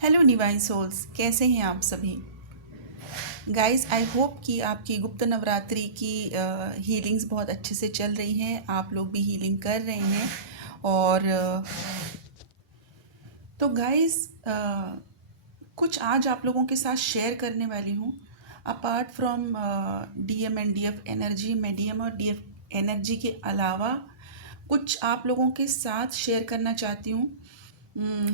Hello divine souls, कैसे हैं आप सभी। गाइस, आई होप कि आपकी गुप्त नवरात्रि की हीलिंग्स बहुत अच्छे से चल रही हैं। आप लोग भी हीलिंग कर रहे हैं। और तो गाइस, कुछ आज आप लोगों के साथ शेयर करने वाली हूँ। Apart from DM and DF energy, मैं डीएम और डीएफ एनर्जी के अलावा कुछ आप लोगों के साथ शेयर करना चाहती हूँ।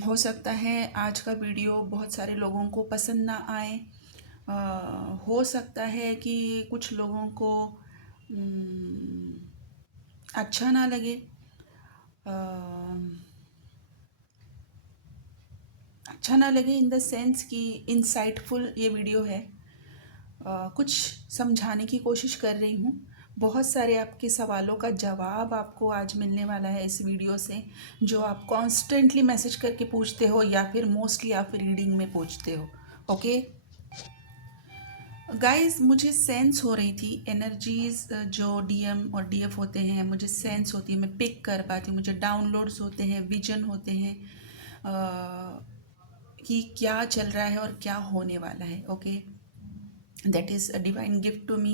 हो सकता है आज का वीडियो बहुत सारे लोगों को पसंद ना आए। हो सकता है कि कुछ लोगों को अच्छा ना लगे। अच्छा ना लगे इन द सेंस कि इंसाइटफुल ये वीडियो है। कुछ समझाने की कोशिश कर रही हूँ। बहुत सारे आपके सवालों का जवाब आपको आज मिलने वाला है इस वीडियो से, जो आप कॉन्स्टेंटली मैसेज करके पूछते हो या फिर मोस्टली आप रीडिंग में पूछते हो। ओके गाइस, मुझे सेंस हो रही थी एनर्जीज जो डीएम और डीएफ होते हैं, मुझे सेंस होती है, मैं पिक कर पाती हूँ। मुझे डाउनलोड्स होते हैं, विजन होते हैं कि क्या चल रहा है और क्या होने वाला है। Okay, that is a divine gift to me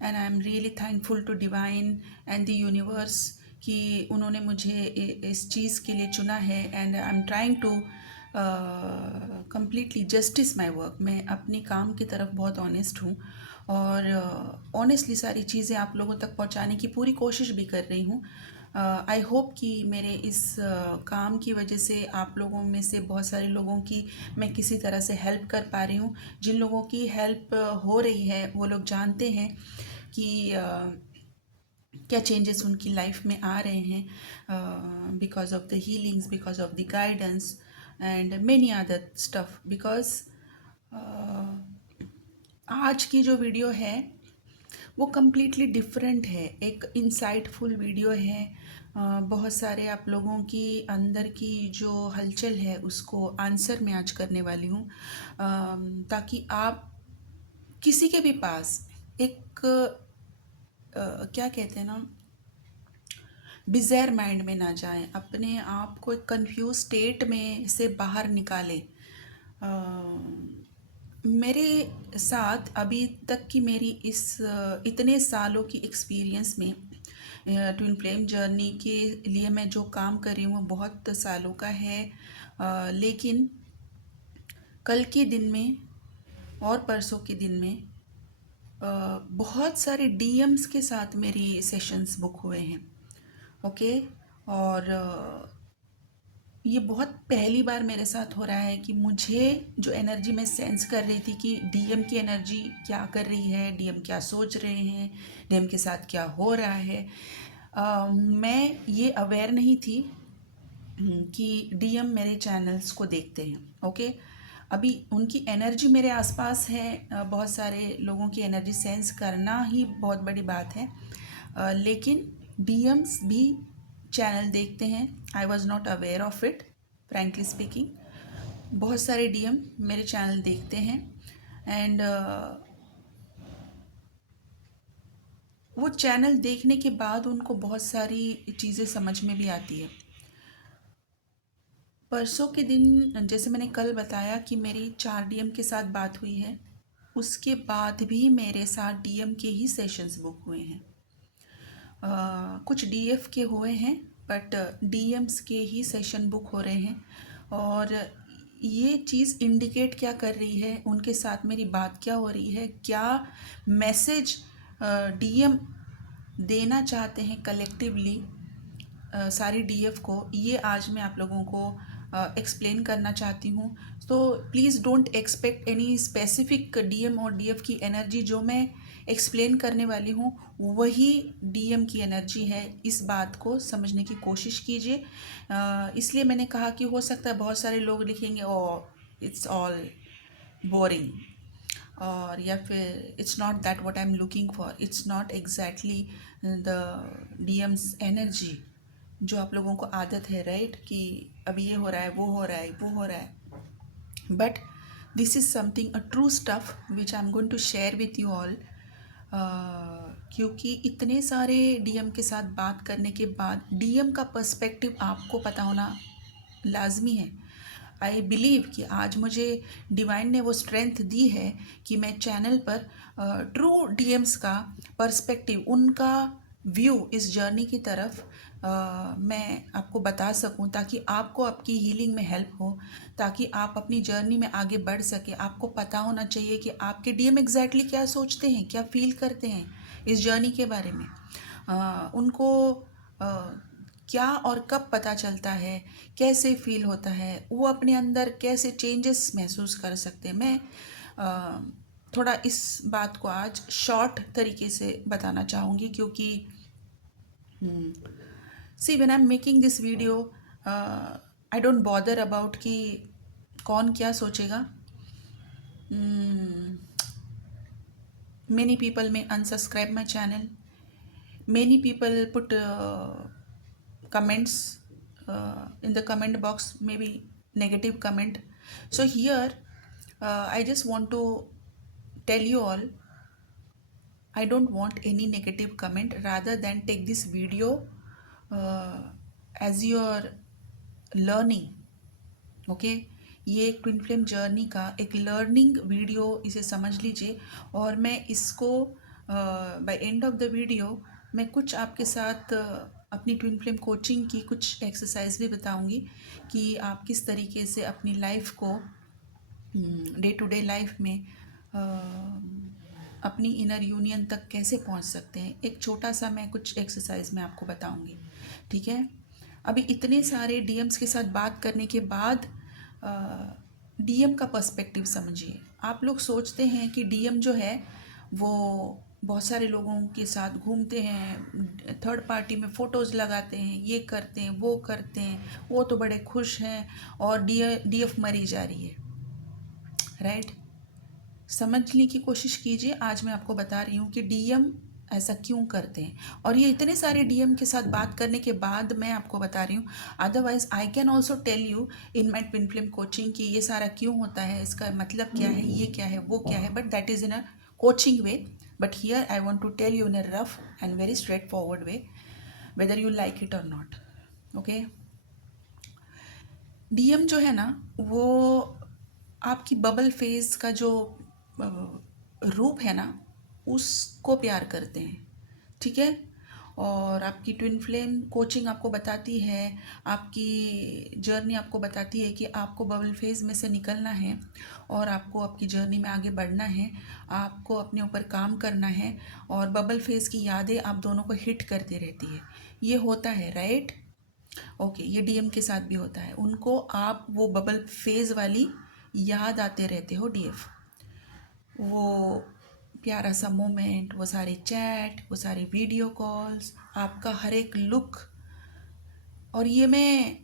and I am really thankful to divine and the universe कि उन्होंने मुझे इस चीज़ के लिए चुना है। And I am trying to completely justice my work. मैं अपनी काम की तरफ बहुत ऑनेस्ट हूँ और ऑनेस्टली सारी चीज़ें आप लोगों तक पहुँचाने की पूरी कोशिश भी कर रही हूँ। आई होप कि मेरे इस काम की वजह से आप लोगों में से बहुत सारे लोगों की मैं किसी तरह से हेल्प कर पा रही हूँ। जिन लोगों की हेल्प हो रही है वो लोग जानते हैं कि क्या चेंजेस उनकी लाइफ में आ रहे हैं because of the healings, because of the guidance and many other stuff. Because आज की जो वीडियो है वो कम्प्लीटली डिफरेंट है, एक इंसाइटफुल वीडियो है। बहुत सारे आप लोगों की अंदर की जो हलचल है उसको आंसर मैं आज करने वाली हूँ, ताकि आप किसी के भी पास एक क्या कहते हैं ना, बिज़ायर माइंड में ना जाएं, अपने आप को एक कंफ्यूज स्टेट में से बाहर निकालें। मेरे साथ अभी तक की मेरी इस इतने सालों की एक्सपीरियंस में ट्विन फ्लेम जर्नी के लिए मैं जो काम कर रही हूँ बहुत सालों का है। लेकिन कल के दिन में और परसों के दिन में बहुत सारे डीएम्स के साथ मेरी सेशंस बुक हुए हैं। ओके, और ये बहुत पहली बार मेरे साथ हो रहा है कि मुझे जो एनर्जी मैं सेंस कर रही थी कि डीएम की एनर्जी क्या कर रही है, डीएम क्या सोच रहे हैं, डीएम के साथ क्या हो रहा है, मैं ये अवेयर नहीं थी कि डीएम मेरे चैनल्स को देखते हैं। ओके, अभी उनकी एनर्जी मेरे आसपास है। बहुत सारे लोगों की एनर्जी सेंस करना ही बहुत बड़ी बात है। लेकिन डीएम्स भी चैनल देखते हैं। I was not aware of it, frankly speaking. बहुत सारे डीएम मेरे चैनल देखते हैं एंड वो चैनल देखने के बाद उनको बहुत सारी चीज़ें समझ में भी आती है। परसों के दिन जैसे मैंने कल बताया कि मेरी 4 डीएम के साथ बात हुई है, उसके बाद भी मेरे साथ डीएम के ही सेशंस बुक हुए हैं। कुछ डीएफ के हुए हैं बट डीएम्स के ही सेशन बुक हो रहे हैं। और ये चीज़ इंडिकेट क्या कर रही है, उनके साथ मेरी बात क्या हो रही है, क्या मैसेज डीएम देना चाहते हैं कलेक्टिवली सारी डीएफ को, ये आज मैं आप लोगों को एक्सप्लेन करना चाहती हूँ। तो please don't expect any specific DM और डीएफ की एनर्जी। जो मैं एक्सप्लेन करने वाली हूँ वही डीएम की एनर्जी है। इस बात को समझने की कोशिश कीजिए। इसलिए मैंने कहा कि हो सकता है बहुत सारे लोग लिखेंगे ओ इट्स ऑल बोरिंग, और या फिर it's not that what I am looking for, it's not exactly the DMs energy जो आप लोगों को आदत है, राइट, कि अभी ये हो रहा है, वो हो रहा है, वो हो रहा है। But this is something a true stuff which I am going to share with you all. क्योंकि इतने सारे डीएम के साथ बात करने के बाद डीएम का पर्सपेक्टिव आपको पता होना लाजमी है। आई बिलीव कि आज मुझे डिवाइन ने वो स्ट्रेंथ दी है कि मैं चैनल पर ट्रू डीएम्स का पर्सपेक्टिव, उनका व्यू इस जर्नी की तरफ मैं आपको बता सकूं, ताकि आपको आपकी हीलिंग में हेल्प हो, ताकि आप अपनी जर्नी में आगे बढ़ सके। आपको पता होना चाहिए कि आपके डीएम एग्जैक्टली क्या सोचते हैं, क्या फील करते हैं इस जर्नी के बारे में। उनको क्या और कब पता चलता है, कैसे फील होता है, वो अपने अंदर कैसे चेंजेस महसूस कर सकते हैं। मैं थोड़ा इस बात को आज शॉर्ट तरीके से बताना चाहूँगी, क्योंकि see when I am making this video I don't bother about कि कौन क्या सोचेगा। Many people may unsubscribe my channel. Many people put comments in the comment box, maybe negative comment. So here I just want to tell you all, I don't want any negative comment, rather than take this video as your learning. Okay, ये एक twin flame journey का एक learning video इसे समझ लीजिए। और मैं इसको by end of the video मैं कुछ आपके साथ अपनी ट्विन फ्लेम कोचिंग की कुछ एक्सरसाइज भी बताऊंगी कि आप किस तरीके से अपनी लाइफ को डे टू डे लाइफ में अपनी इनर यूनियन तक कैसे पहुंच सकते हैं। एक छोटा सा मैं कुछ एक्सरसाइज में आपको बताऊंगी, ठीक है। अभी इतने सारे डीएम्स के साथ बात करने के बाद डीएम का पर्सपेक्टिव समझिए। आप लोग सोचते हैं कि डीएम जो है वो बहुत सारे लोगों के साथ घूमते हैं, थर्ड पार्टी में फ़ोटोज़ लगाते हैं, ये करते हैं, वो करते हैं, वो तो बड़े खुश हैं, और डीएफ मरी जा रही है, राइट। समझने की कोशिश कीजिए। आज मैं आपको बता रही हूँ कि डीएम ऐसा क्यों करते हैं, और ये इतने सारे डीएम के साथ बात करने के बाद मैं आपको बता रही हूँ। Otherwise I can also tell you in my twin flame coaching कि ये सारा क्यों होता है, इसका मतलब क्या है, ये क्या है, वो क्या है, but that is in a coaching way. But here I want to tell you in a rough and very straightforward way, whether you like it or not. Okay, DM जो है ना, वो आपकी बबल फेज का जो रूप है ना, उसको प्यार करते हैं, ठीक है। और आपकी ट्विन फ्लेम कोचिंग आपको बताती है, आपकी जर्नी आपको बताती है कि आपको बबल फेज में से निकलना है और आपको आपकी जर्नी में आगे बढ़ना है, आपको अपने ऊपर काम करना है। और बबल फेज की यादें आप दोनों को हिट करती रहती है, ये होता है, राइट। ओके, ये डीएम के साथ भी होता है, उनको आप वो बबल फेज वाली याद आते रहते हो डीएफ, वो प्यारा सा मोमेंट, वो सारे चैट, वो सारी वीडियो कॉल्स, आपका हर एक लुक। और ये मैं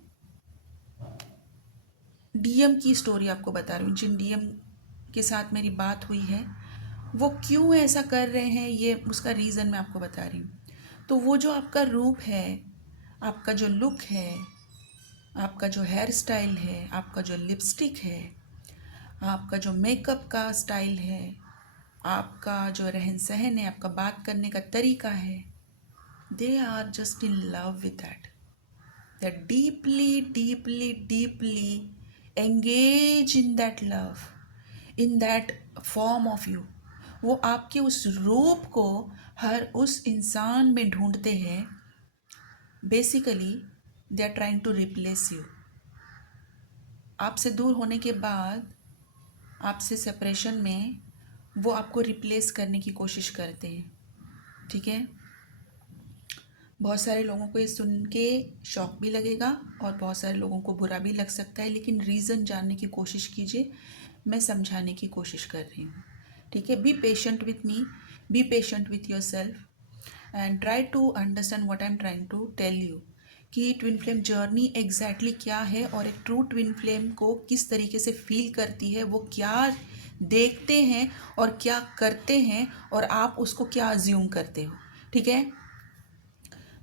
डीएम की स्टोरी आपको बता रही हूँ, जिन डीएम के साथ मेरी बात हुई है वो क्यों ऐसा कर रहे हैं, ये उसका रीज़न मैं आपको बता रही हूँ। तो वो जो आपका रूप है, आपका जो लुक है, आपका जो हेयर स्टाइल है, आपका जो लिपस्टिक है, आपका जो मेकअप का स्टाइल है, आपका जो रहन सहन है, आपका बात करने का तरीका है, they are just in love with that. They are deeply deeply deeply engage in that love, in that form of you. वो आपके उस रूप को हर उस इंसान में ढूंढते हैं। Basically they are trying to replace you. आपसे दूर होने के बाद, आपसे सेपरेशन में, वो आपको रिप्लेस करने की कोशिश करते हैं, ठीक है। बहुत सारे लोगों को ये सुन के शॉक भी लगेगा और बहुत सारे लोगों को बुरा भी लग सकता है, लेकिन रीज़न जानने की कोशिश कीजिए, मैं समझाने की कोशिश कर रही हूँ, ठीक है। Be patient with me, be patient with yourself and try to understand what I am trying to tell you कि ट्विन फ्लेम जर्नी एग्जैक्टली क्या है, और एक ट्रू ट्विन फ्लेम को किस तरीके से फील करती है, वो क्या देखते हैं और क्या करते हैं, और आप उसको क्या अज्यूम करते हो, ठीक है।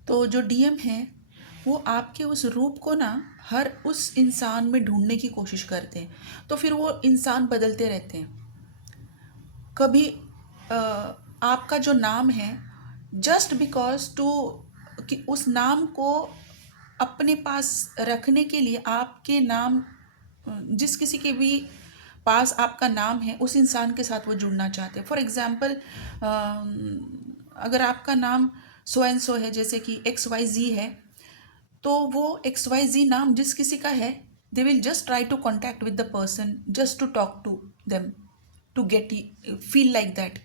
तो जो डीएम है वो आपके उस रूप को ना हर उस इंसान में ढूंढने की कोशिश करते हैं, तो फिर वो इंसान बदलते रहते हैं। कभी आपका जो नाम है, जस्ट बिकॉज टू कि उस नाम को अपने पास रखने के लिए आपके नाम जिस किसी के भी पास आपका नाम है उस इंसान के साथ वो जुड़ना चाहते हैं। फॉर एग्ज़ाम्पल अगर आपका नाम सो एंड सो है, जैसे कि एक्स वाई जी है, तो वो एक्स वाई जी नाम जिस किसी का है, they will just try to contact with the person just to talk to them, to get feel like that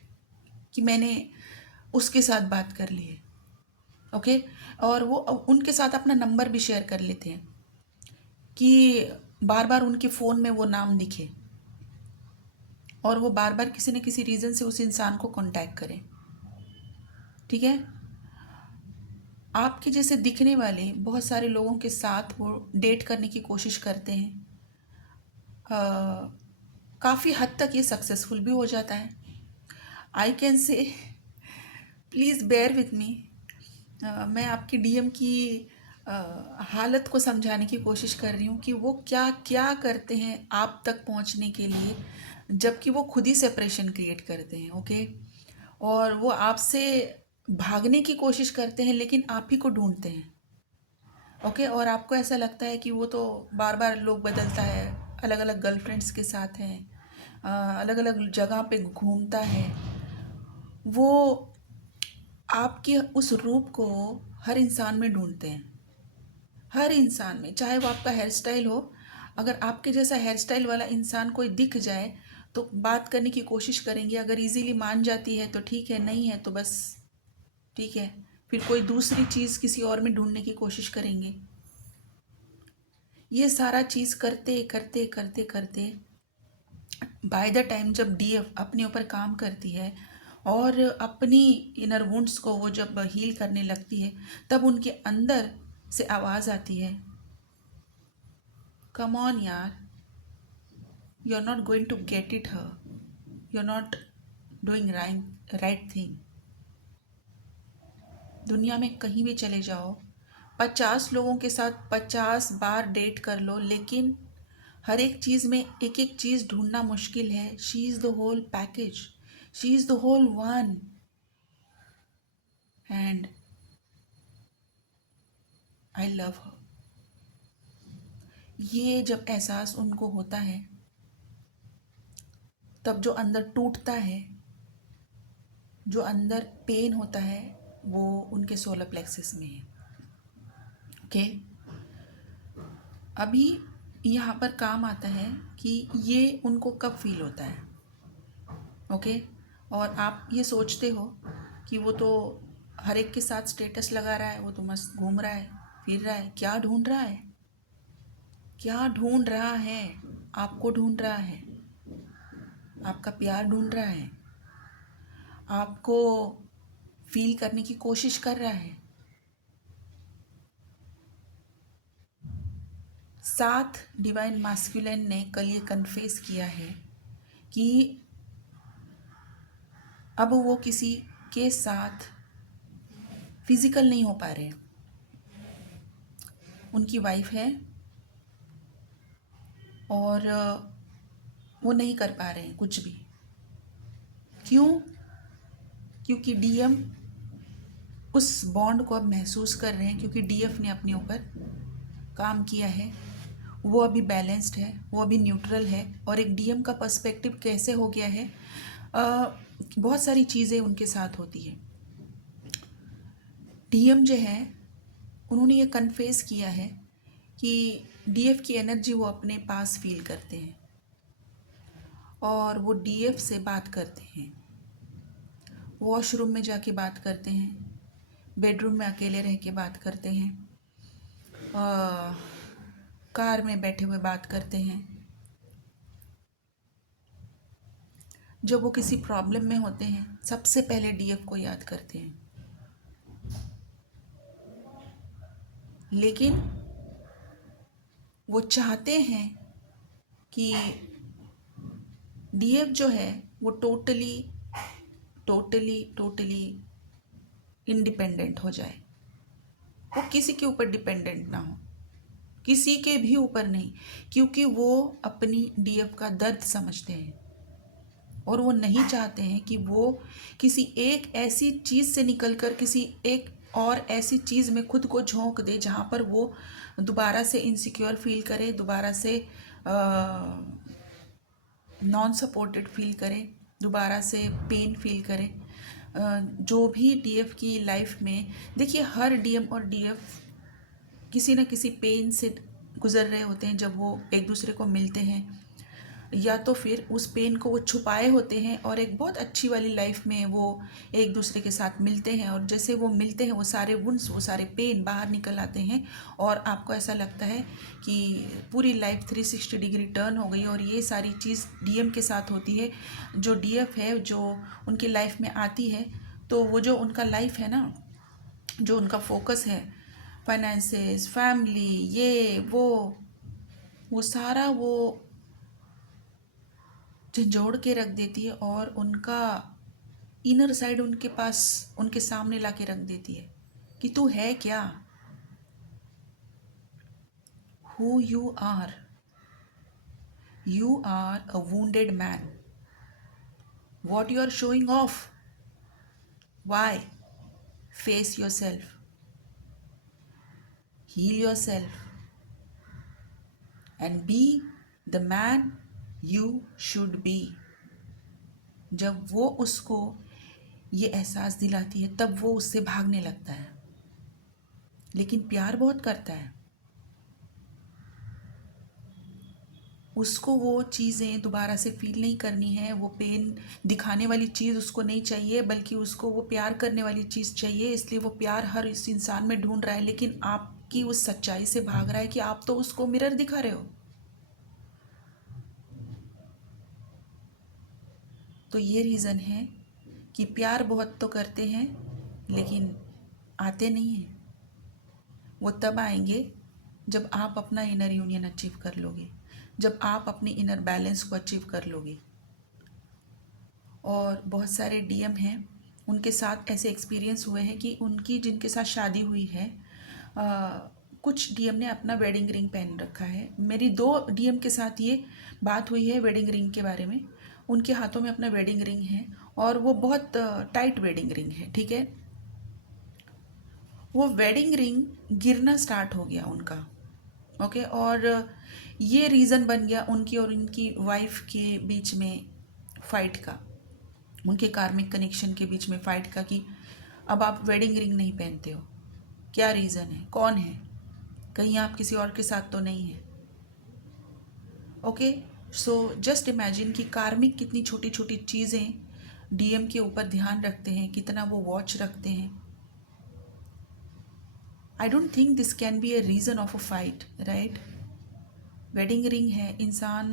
कि मैंने उसके साथ बात कर ली है। ओके। और वो उनके साथ अपना नंबर भी शेयर कर लेते हैं कि बार बार उनके फ़ोन में वो नाम दिखे और वो बार बार किसी न किसी रीज़न से उस इंसान को कांटेक्ट करें। ठीक है। आपके जैसे दिखने वाले बहुत सारे लोगों के साथ वो डेट करने की कोशिश करते हैं। काफ़ी हद तक ये सक्सेसफुल भी हो जाता है। I can say please bear with me. मैं आपकी डीएम की हालत को समझाने की कोशिश कर रही हूँ कि वो क्या क्या करते हैं आप तक पहुँचने के लिए, जबकि वो खुद ही सेपरेशन क्रिएट करते हैं। ओके। और वो आपसे भागने की कोशिश करते हैं लेकिन आप ही को ढूंढते हैं। ओके। और आपको ऐसा लगता है कि वो तो बार बार लोग बदलता है, अलग अलग गर्लफ्रेंड्स के साथ हैं, अलग अलग जगह पे घूमता है। वो आपके उस रूप को हर इंसान में ढूंढते हैं, हर इंसान में, चाहे वो आपका हेयर स्टाइल हो। अगर आपके जैसा हेयर स्टाइल वाला इंसान कोई दिख जाए तो बात करने की कोशिश करेंगे। अगर इजीली मान जाती है तो ठीक है, नहीं है तो बस ठीक है, फिर कोई दूसरी चीज़ किसी और में ढूंढने की कोशिश करेंगे। ये सारा चीज़ करते करते करते करते बाय द टाइम जब डीएफ अपने ऊपर काम करती है और अपनी इनर वुंड्स को वो जब हील करने लगती है, तब उनके अंदर से आवाज़ आती है, कम ऑन यार, you are not going to get it her, you are not doing right thing. दुनिया में कहीं भी चले जाओ, 50 लोगों के साथ 50 बार डेट कर लो, लेकिन हर एक चीज़ में एक एक चीज़ ढूंढना मुश्किल है। She is the whole package, she is the whole one, and I love her. ये जब एहसास उनको होता है, तब जो अंदर टूटता है, जो अंदर पेन होता है, वो उनके सोलर प्लेक्सस में है। ओके। अभी यहाँ पर काम आता है कि ये उनको कब फील होता है। ओके। और आप ये सोचते हो कि वो तो हर एक के साथ स्टेटस लगा रहा है, वो तो मस्त घूम रहा है, फिर रहा है, क्या ढूंढ रहा है, क्या ढूंढ रहा है? आपको ढूंढ रहा है, आपका प्यार ढूंढ रहा है, आपको फील करने की कोशिश कर रहा है। साथ डिवाइन मास्कुलिन ने कल ये कन्फेस किया है कि अब वो किसी के साथ फिजिकल नहीं हो पा रहे। उनकी वाइफ है और वो नहीं कर पा रहे हैं कुछ भी। क्यों? क्योंकि डीएम उस बॉन्ड को अब महसूस कर रहे हैं, क्योंकि डीएफ ने अपने ऊपर काम किया है। वो अभी बैलेंस्ड है, वो अभी न्यूट्रल है। और एक डीएम का पर्सपेक्टिव कैसे हो गया है, बहुत सारी चीज़ें उनके साथ होती है। डीएम जो है, उन्होंने ये कन्फेस किया है कि डीएफ की एनर्जी वो अपने पास फील करते हैं और वो डीएफ से बात करते हैं, वॉशरूम में जाके बात करते हैं, बेडरूम में अकेले रह के बात करते हैं, कार में बैठे हुए बात करते हैं। जब वो किसी प्रॉब्लम में होते हैं, सबसे पहले डीएफ को याद करते हैं। लेकिन वो चाहते हैं कि डीएफ जो है वो टोटली टोटली टोटली इंडिपेंडेंट हो जाए, वो किसी के ऊपर डिपेंडेंट ना हो, किसी के भी ऊपर नहीं, क्योंकि वो अपनी डीएफ का दर्द समझते हैं और वो नहीं चाहते हैं कि वो किसी एक ऐसी चीज़ से निकलकर किसी एक और ऐसी चीज़ में खुद को झोंक दे जहाँ पर वो दोबारा से इनसिक्योर फील करे, दोबारा से नॉन सपोर्टेड फील करें, दोबारा से पेन फील करें। जो भी डीएफ की लाइफ में, देखिए हर डीएम और डीएफ किसी न किसी पेन से गुजर रहे होते हैं जब वो एक दूसरे को मिलते हैं, या तो फिर उस पेन को वो छुपाए होते हैं और एक बहुत अच्छी वाली लाइफ में वो एक दूसरे के साथ मिलते हैं, और जैसे वो मिलते हैं वो सारे वुंड्स, वो सारे पेन बाहर निकल आते हैं और आपको ऐसा लगता है कि पूरी लाइफ 360 डिग्री टर्न हो गई। और ये सारी चीज़ डीएम के साथ होती है। जो डीएफ है, जो उनकी लाइफ में आती है, तो वो जो उनका लाइफ है ना, जो उनका फोकस है, फाइनेंसेस, फैमिली, ये वो सारा वो झंझोड़ के रख देती है और उनका इनर साइड उनके पास, उनके सामने ला के रख देती है कि तू है क्या, who you are a wounded man, what you are showing off, why, face yourself, heal yourself and be the man you should be. जब वो उसको ये एहसास दिलाती है तब वो उससे भागने लगता है, लेकिन प्यार बहुत करता है। उसको वो चीज़ें दोबारा से फील नहीं करनी है, वो पेन दिखाने वाली चीज़ उसको नहीं चाहिए, बल्कि उसको वो प्यार करने वाली चीज़ चाहिए। इसलिए वो प्यार हर इस इंसान में ढूंढ रहा है, लेकिन आपकी उस सच्चाई से भाग रहा है कि आप तो उसको मिरर दिखा रहे हो। तो ये रीज़न है कि प्यार बहुत तो करते हैं लेकिन आते नहीं हैं। वो तब आएंगे जब आप अपना इनर यूनियन अचीव कर लोगे, जब आप अपने इनर बैलेंस को अचीव कर लोगे। और बहुत सारे डीएम हैं, उनके साथ ऐसे एक्सपीरियंस हुए हैं कि उनकी जिनके साथ शादी हुई है, कुछ डीएम ने अपना वेडिंग रिंग पहन रखा है। मेरी 2 डीएम के साथ ये बात हुई है वेडिंग रिंग के बारे में। उनके हाथों में अपना वेडिंग रिंग है और वो बहुत टाइट वेडिंग रिंग है, ठीक है। वो वेडिंग रिंग गिरना स्टार्ट हो गया उनका, ओके। और ये रीज़न बन गया उनकी और उनकी वाइफ के बीच में फ़ाइट का, उनके कार्मिक कनेक्शन के बीच में फ़ाइट का, कि अब आप वेडिंग रिंग नहीं पहनते हो, क्या रीज़न है, कौन है, कहीं आप किसी और के साथ तो नहीं है। ओके, सो जस्ट इमेजिन कि कार्मिक कितनी छोटी छोटी चीज़ें डीएम के ऊपर ध्यान रखते हैं, कितना वो वॉच रखते हैं। I don't think this can be a reason of a fight, right. Wedding ring है, इंसान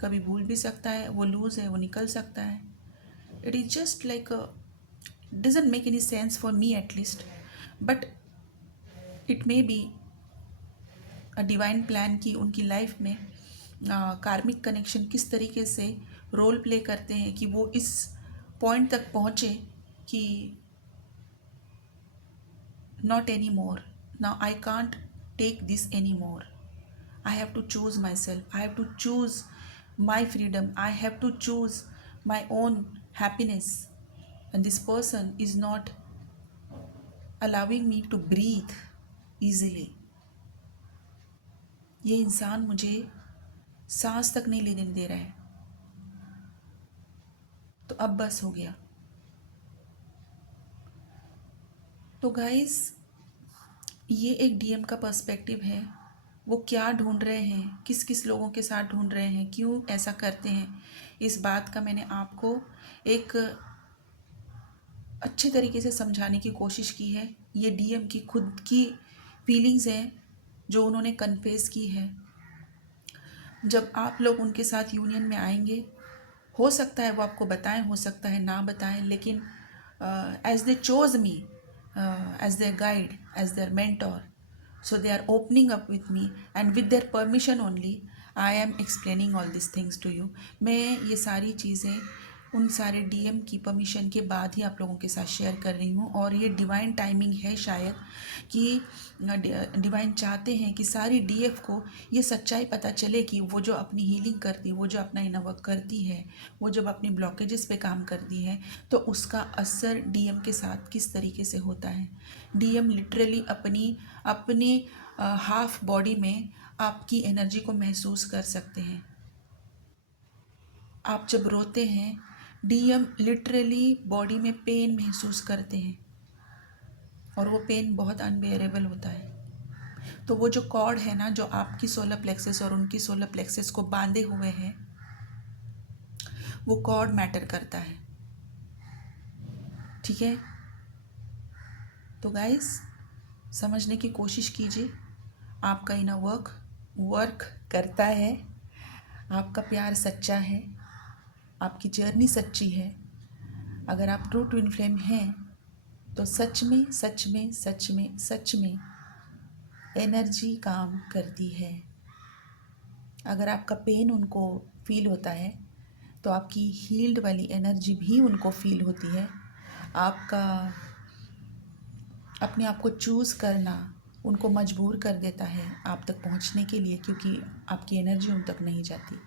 कभी भूल भी सकता है, वो लूज़ है, वो निकल सकता है। It is just like doesn't make any sense for me at least, but it may be a divine plan की उनकी लाइफ में कार्मिक कनेक्शन किस तरीके से रोल प्ले करते हैं कि वो इस पॉइंट तक पहुँचे कि not anymore, now I can't take this anymore, I have to choose myself, I have to choose my freedom, I have to choose my own happiness, and this person is not allowing me to breathe easily। ये इंसान मुझे सांस तक नहीं लेने दे रहा है, तो अब बस हो गया। तो गाइस, ये एक डीएम का पर्सपेक्टिव है। वो क्या ढूंढ रहे हैं, किस किस लोगों के साथ ढूंढ रहे हैं, क्यों ऐसा करते हैं, इस बात का मैंने आपको एक अच्छे तरीके से समझाने की कोशिश की है। ये डीएम की खुद की फीलिंग्स हैं जो उन्होंने कन्फेस की है। जब आप लोग उनके साथ यूनियन में आएंगे, हो सकता है वो आपको बताएं, हो सकता है ना बताएं, लेकिन as they chose me as their guide, as their mentor, so they are opening up with me and with their permission only I am explaining all these things to you। मैं ये सारी चीज़ें उन सारे डीएम की permission के बाद ही आप लोगों के साथ शेयर कर रही हूँ। और ये डिवाइन टाइमिंग है शायद, कि डिवाइन चाहते हैं कि सारी डीएफ को ये सच्चाई पता चले कि वो जो अपनी हीलिंग करती है, वो जो अपना इनर वर्क करती है, वो जब अपनी ब्लॉकेजेस पे काम करती है, तो उसका असर डीएम के साथ किस तरीके से होता है। डीएम लिटरली अपनी हाफ बॉडी में आपकी एनर्जी को महसूस कर सकते हैं। आप जब रोते हैं, डीएम लिटरली बॉडी में पेन महसूस करते हैं और वो पेन बहुत अनबेरेबल होता है। तो वो जो कॉर्ड है ना, जो आपकी सोलर प्लेक्सस और उनकी सोलर प्लेक्सस को बांधे हुए हैं, वो कॉर्ड मैटर करता है। ठीक है, तो गाइस समझने की कोशिश कीजिए। आपका इनर वर्क करता है, आपका प्यार सच्चा है, आपकी जर्नी सच्ची है। अगर आप ट्रू ट्विन फ्लेम हैं तो सच में सच में सच में सच में एनर्जी काम करती है। अगर आपका पेन उनको फील होता है तो आपकी हील्ड वाली एनर्जी भी उनको फील होती है। आपका अपने आप को चूज़ करना उनको मजबूर कर देता है आप तक पहुंचने के लिए, क्योंकि आपकी एनर्जी उन तक नहीं जाती।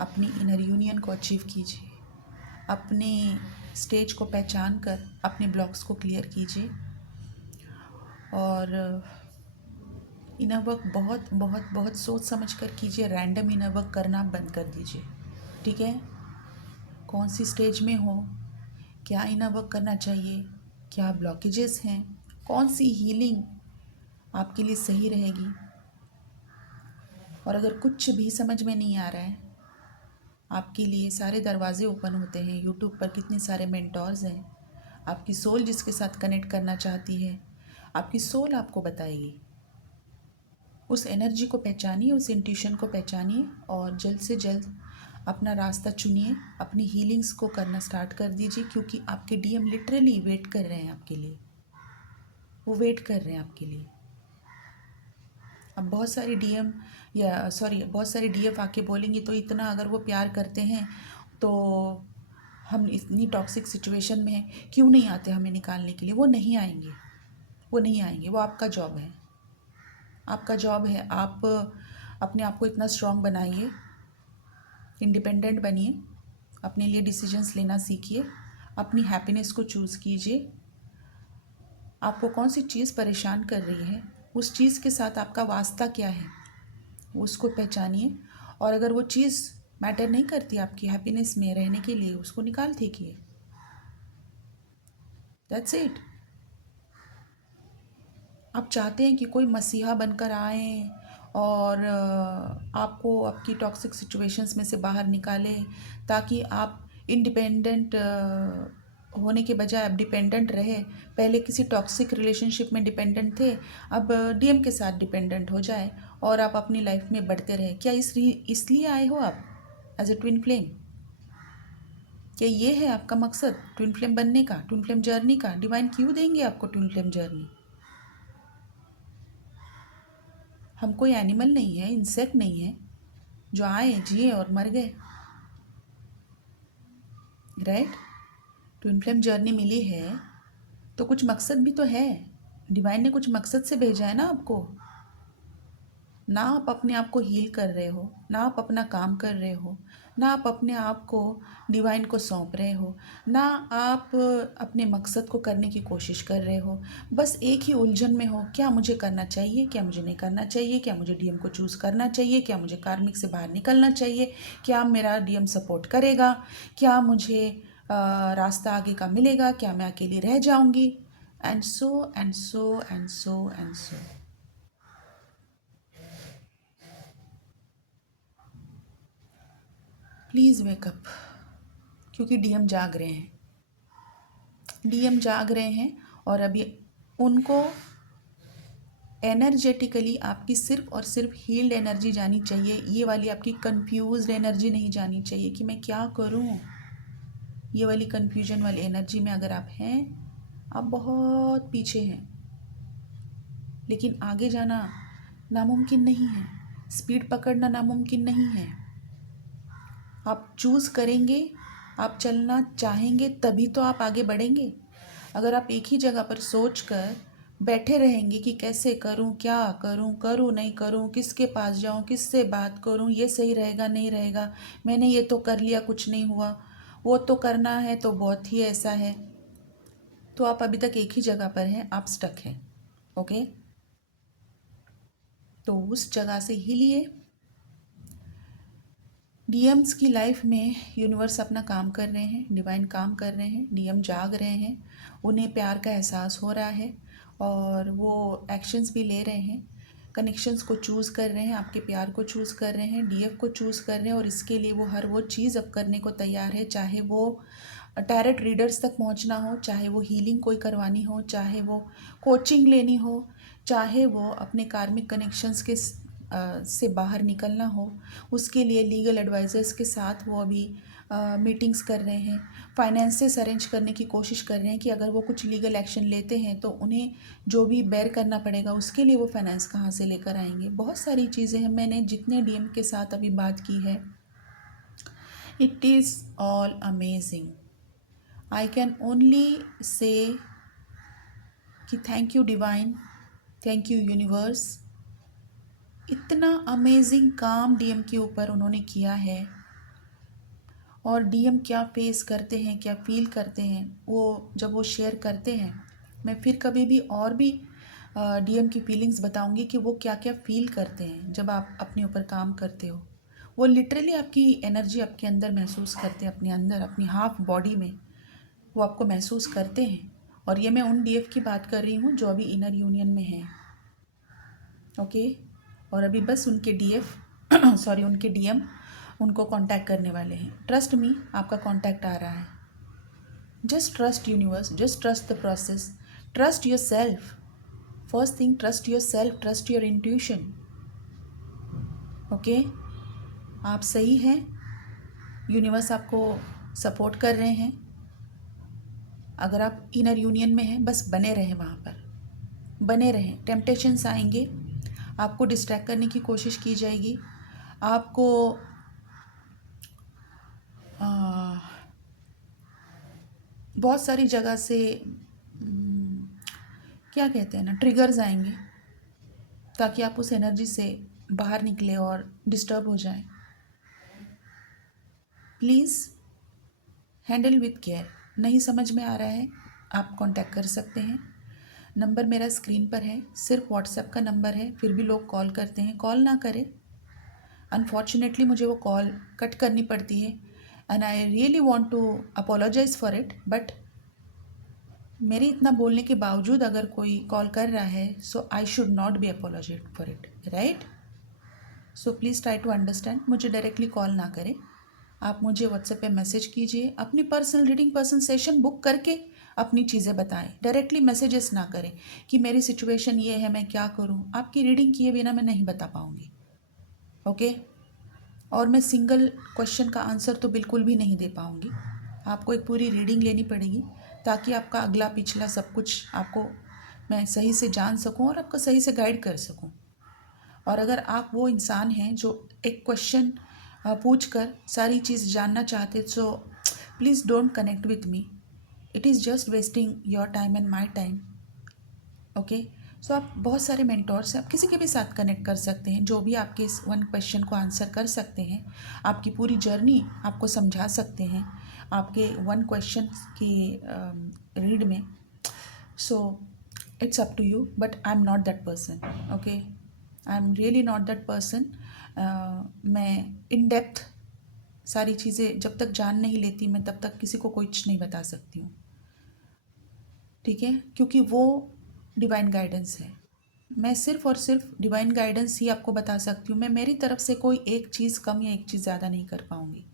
अपनी इनर यूनियन को अचीव कीजिए, अपने स्टेज को पहचान कर अपने ब्लॉक्स को क्लियर कीजिए और इनर वर्क बहुत बहुत बहुत सोच समझ कर कीजिए। रैंडम इनर वर्क करना बंद कर दीजिए। ठीक है, कौन सी स्टेज में हो, क्या इनर वर्क करना चाहिए, क्या ब्लॉकेजेस हैं, कौन सी हीलिंग आपके लिए सही रहेगी। और अगर कुछ भी समझ में नहीं आ रहा है, आपके लिए सारे दरवाजे ओपन होते हैं। यूट्यूब पर कितने सारे मेंटोर्स हैं। आपकी सोल जिसके साथ कनेक्ट करना चाहती है, आपकी सोल आपको बताएगी। उस एनर्जी को पहचानिए, उस इंट्यूशन को पहचानिए और जल्द से जल्द अपना रास्ता चुनिए। अपनी हीलिंग्स को करना स्टार्ट कर दीजिए, क्योंकि आपके डीएम लिटरली वेट कर रहे हैं आपके लिए। वो वेट कर रहे हैं आपके लिए। अब बहुत सारे डीएम बहुत सारे डीएफ आके बोलेंगे तो इतना अगर वो प्यार करते हैं तो हम इतनी टॉक्सिक सिचुएशन में हैं, क्यों नहीं आते हमें निकालने के लिए। वो नहीं आएंगे, वो नहीं आएंगे। वो आपका जॉब है, आपका जॉब है। आप अपने आप को इतना स्ट्रांग बनाइए, इंडिपेंडेंट बनिए, अपने लिए डिसीजंस लेना सीखिए, अपनी हैप्पीनेस को चूज़ कीजिए। आपको कौन सी चीज़ परेशान कर रही है, उस चीज़ के साथ आपका वास्ता क्या है, उसको पहचानिए। और अगर वो चीज़ मैटर नहीं करती आपकी हैप्पीनेस में रहने के लिए, उसको निकाल फेंकिए। That's it. आप चाहते हैं कि कोई मसीहा बनकर आए और आपको आपकी टॉक्सिक सिचुएशंस में से बाहर निकाले, ताकि आप इंडिपेंडेंट होने के बजाय अब डिपेंडेंट रहे। पहले किसी टॉक्सिक रिलेशनशिप में डिपेंडेंट थे, अब डीएम के साथ डिपेंडेंट हो जाए और आप अपनी लाइफ में बढ़ते रहे। क्या इसलिए आए हो आप एज ए ट्विन फ्लेम? क्या ये है आपका मकसद ट्विन फ्लेम बनने का, ट्विन फ्लेम जर्नी का? डिवाइन क्यों देंगे आपको ट्विन फ्लेम जर्नी? हम कोई एनिमल नहीं है, इंसेक्ट नहीं है जो आए, जिए और मर गए। राइट? ट्विन फ्लेम जर्नी मिली है तो कुछ मकसद भी तो है। डिवाइन ने कुछ मकसद से भेजा है ना आपको। ना आप अपने आप को हील कर रहे हो, ना आप अपना काम कर रहे हो, ना आप अपने आप को डिवाइन को सौंप रहे हो, ना आप अपने मकसद को करने की कोशिश कर रहे हो। बस एक ही उलझन में हो, क्या मुझे करना चाहिए, क्या मुझे नहीं करना चाहिए, क्या मुझे डीएम को चूज़ करना चाहिए, क्या मुझे कार्मिक से बाहर निकलना चाहिए, क्या मेरा डीएम सपोर्ट करेगा, क्या मुझे रास्ता आगे का मिलेगा, क्या मैं अकेली रह जाऊंगी, and so and so and so and so. Please wake up, क्योंकि डीएम जाग रहे हैं। डीएम जाग रहे हैं और अभी उनको एनर्जेटिकली आपकी सिर्फ और सिर्फ हील्ड एनर्जी जानी चाहिए। ये वाली आपकी कंफ्यूज्ड एनर्जी नहीं जानी चाहिए कि मैं क्या करूं। ये वाली कंफ्यूजन वाली एनर्जी में अगर आप हैं, आप बहुत पीछे हैं, लेकिन आगे जाना नामुमकिन नहीं है। स्पीड पकड़ना नामुमकिन नहीं है। आप चूज़ करेंगे, आप चलना चाहेंगे, तभी तो आप आगे बढ़ेंगे। अगर आप एक ही जगह पर सोच कर बैठे रहेंगे कि कैसे करूं, क्या करूं, करूं नहीं करूं, किसके पास जाऊं, किससे बात करूं, ये सही रहेगा नहीं रहेगा, मैंने ये तो कर लिया कुछ नहीं हुआ, वो तो करना है तो बहुत ही ऐसा है, तो आप अभी तक एक ही जगह पर हैं, आप स्टक हैं। ओके, तो उस जगह से हिलिए। डीएम्स की लाइफ में यूनिवर्स अपना काम कर रहे हैं, डिवाइन काम कर रहे हैं, डीएम जाग रहे हैं, उन्हें प्यार का एहसास हो रहा है और वो एक्शंस भी ले रहे हैं, कनेक्शंस को चूज़ कर रहे हैं, आपके प्यार को चूज़ कर रहे हैं, डीएफ को चूज़ कर रहे हैं और इसके लिए वो हर वो चीज़ अब करने को तैयार है, चाहे वो टैरेट रीडर्स तक पहुंचना हो, चाहे वो हीलिंग कोई करवानी हो, चाहे वो कोचिंग लेनी हो, चाहे वो अपने कार्मिक कनेक्शंस के से बाहर निकलना हो, उसके लिए लीगल एडवाइज़र्स के साथ वो अभी मीटिंग्स कर रहे हैं, फाइनेंसेस अरेंज करने की कोशिश कर रहे हैं कि अगर वो कुछ लीगल एक्शन लेते हैं तो उन्हें जो भी बेयर करना पड़ेगा उसके लिए वो फाइनेंस कहाँ से लेकर आएंगे। बहुत सारी चीज़ें हैं, मैंने जितने डीएम के साथ अभी बात की है, it is all amazing. I can only say कि thank you divine, thank you universe. इतना अमेजिंग काम डीएम के ऊपर उन्होंने किया है और डीएम क्या फेस करते हैं, क्या फील करते हैं, वो जब वो शेयर करते हैं, मैं फिर कभी भी और भी डीएम की फीलिंग्स बताऊंगी कि वो क्या क्या फील करते हैं जब आप अपने ऊपर काम करते हो। वो लिटरली आपकी एनर्जी आपके अंदर महसूस करते हैं, अपने अंदर, अपनी हाफ बॉडी में वो आपको महसूस करते हैं। और ये मैं उन डीएफ की बात कर रही हूँ जो अभी इनर यूनियन में हैं, ओके। और अभी बस उनके डीएफ सॉरी उनके डीएम उनको कांटेक्ट करने वाले हैं। ट्रस्ट मी, आपका कांटेक्ट आ रहा है। Just trust universe, just trust the process, trust your self. First thing, trust your self, trust your intuition, okay. आप सही हैं, यूनिवर्स आपको सपोर्ट कर रहे हैं। अगर आप इनर यूनियन में हैं, बस बने रहें, वहाँ पर बने रहें। टेम्पटेशंस आएंगे, आपको डिस्ट्रैक्ट करने की कोशिश की जाएगी, आपको बहुत सारी जगह से क्या कहते हैं ना, ट्रिगर्स आएंगे ताकि आप उस एनर्जी से बाहर निकले और डिस्टर्ब हो जाएं। Please handle with care. नहीं समझ में आ रहा है, आप कांटेक्ट कर सकते हैं। नंबर मेरा स्क्रीन पर है, सिर्फ व्हाट्सएप का नंबर है, फिर भी लोग कॉल करते हैं। कॉल ना करें, अनफॉर्चुनेटली मुझे वो कॉल कट करनी पड़ती है and I really want to apologise for it, but मेरे इतना बोलने के बावजूद अगर कोई कॉल कर रहा है, so I should not be apologize for it, right. So please try to understand. मुझे डायरेक्टली कॉल ना करें, आप मुझे व्हाट्सएप पे मैसेज कीजिए, अपनी personal reading, personal session book करके अपनी चीज़ें बताएं। डायरेक्टली मैसेजेस ना करें कि मेरी सिचुएशन ये है, मैं क्या करूं। आपकी रीडिंग किए बिना मैं नहीं बता पाऊंगी, ओके। और मैं सिंगल क्वेश्चन का आंसर तो बिल्कुल भी नहीं दे पाऊंगी, आपको एक पूरी रीडिंग लेनी पड़ेगी ताकि आपका अगला पिछला सब कुछ आपको मैं सही से जान सकूं और आपको सही से गाइड कर सकूं। और अगर आप वो इंसान हैं जो एक क्वेश्चन पूछ कर सारी चीज़ जानना चाहते, so please don't connect with me, it is just wasting your time and my time, okay. So आप बहुत सारे मेंटोर्स हैं, आप किसी के भी साथ कनेक्ट कर सकते हैं जो भी आपके इस वन क्वेश्चन को आंसर कर सकते हैं, आपकी पूरी जर्नी आपको समझा सकते हैं आपके वन क्वेश्चन की रीड में। So it's up to you, but I am not that person, okay. I am really not that person. मैं इन डेप्थ सारी चीज़ें जब तक जान नहीं लेती, मैं तब तक किसी को कुछ नहीं बता सकती हूँ, ठीक है, क्योंकि वो डिवाइन गाइडेंस है। मैं सिर्फ और सिर्फ डिवाइन गाइडेंस ही आपको बता सकती हूँ। मैं मेरी तरफ से कोई एक चीज़ कम या एक चीज़ ज़्यादा नहीं कर पाऊँगी।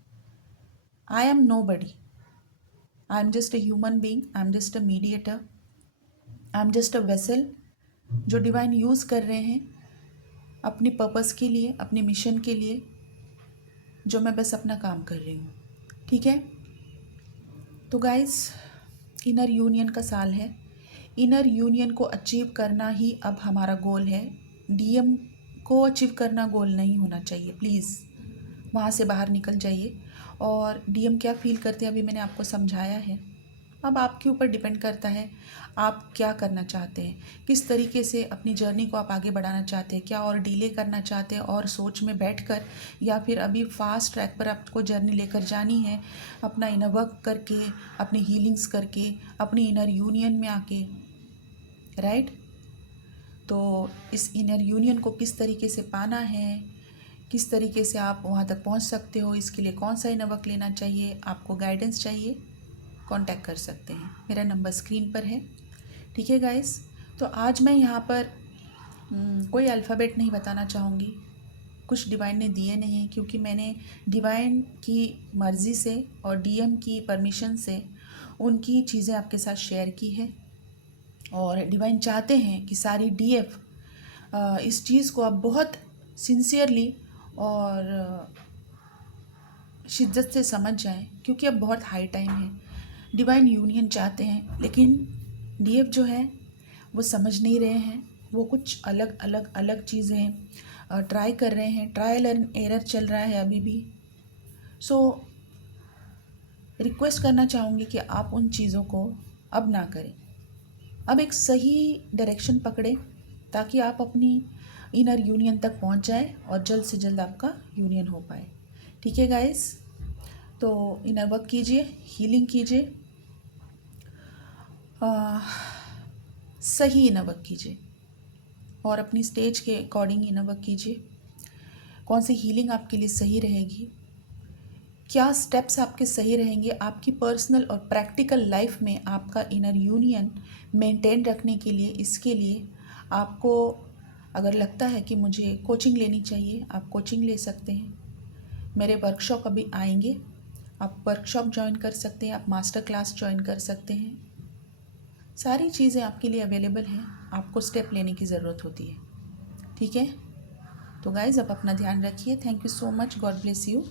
I am nobody, I am just a human being, I am just a mediator, I am just a vessel जो डिवाइन यूज़ कर रहे हैं अपनी पर्पस के लिए, अपने मिशन के लिए, जो मैं बस अपना काम कर रही हूँ, ठीक है। तो गाइस, इनर यूनियन का साल है, इनर यूनियन को अचीव करना ही अब हमारा गोल है। डीएम को अचीव करना गोल नहीं होना चाहिए, प्लीज़ वहाँ से बाहर निकल जाइए। और डीएम क्या फील करते हैं अभी मैंने आपको समझाया है, अब आपके ऊपर डिपेंड करता है आप क्या करना चाहते हैं, किस तरीके से अपनी जर्नी को आप आगे बढ़ाना चाहते हैं, क्या और डिले करना चाहते हैं और सोच में बैठकर, या फिर अभी फास्ट ट्रैक पर आपको जर्नी लेकर जानी है, अपना इनर वर्क करके, अपनी हीलिंग्स करके, अपनी इनर यूनियन में आके, राइट। तो इस इनर यूनियन को किस तरीके से पाना है, किस तरीके से आप वहाँ तक पहुँच सकते हो, इसके लिए कौन सा इनर वर्क लेना चाहिए, आपको गाइडेंस चाहिए, कांटेक्ट कर सकते हैं। मेरा नंबर स्क्रीन पर है। ठीक है गाइस, तो आज मैं यहाँ पर कोई अल्फ़ाबेट नहीं बताना चाहूँगी, कुछ डिवाइन ने दिए नहीं, क्योंकि मैंने डिवाइन की मर्ज़ी से और डीएम की परमिशन से उनकी चीज़ें आपके साथ शेयर की है। और डिवाइन चाहते हैं कि सारी डीएफ इस चीज़ को आप बहुत सिंसियरली और शिद्दत से समझ जाएं, क्योंकि अब बहुत हाई टाइम है। डिवाइन यूनियन चाहते हैं, लेकिन डीएफ जो है वो समझ नहीं रहे हैं, वो कुछ अलग अलग अलग चीज़ें ट्राई कर रहे हैं, ट्रायल एंड एरर चल रहा है अभी भी। सो रिक्वेस्ट करना चाहूँगी कि आप उन चीज़ों को अब ना करें, अब एक सही डायरेक्शन पकड़ें ताकि आप अपनी इनर यूनियन तक पहुंच जाएं और जल्द से जल्द आपका यूनियन हो पाए। ठीक है गाइस, तो इनर वर्क कीजिए, हीलिंग कीजिए, सही इनर वर्क कीजिए और अपनी स्टेज के अकॉर्डिंग इनर वर्क कीजिए। कौन सी हीलिंग आपके लिए सही रहेगी, क्या स्टेप्स आपके सही रहेंगे आपकी पर्सनल और प्रैक्टिकल लाइफ में आपका इनर यूनियन मेंटेन रखने के लिए। इसके लिए आपको अगर लगता है कि मुझे कोचिंग लेनी चाहिए, आप कोचिंग ले सकते हैं। मेरे वर्कशॉप अभी आएंगे, आप वर्कशॉप ज्वाइन कर सकते हैं, आप मास्टर क्लास ज्वाइन कर सकते हैं। सारी चीज़ें आपके लिए अवेलेबल हैं, आपको स्टेप लेने की ज़रूरत होती है। ठीक है, तो गाइज़ आप अपना ध्यान रखिए। Thank you so much, God bless you.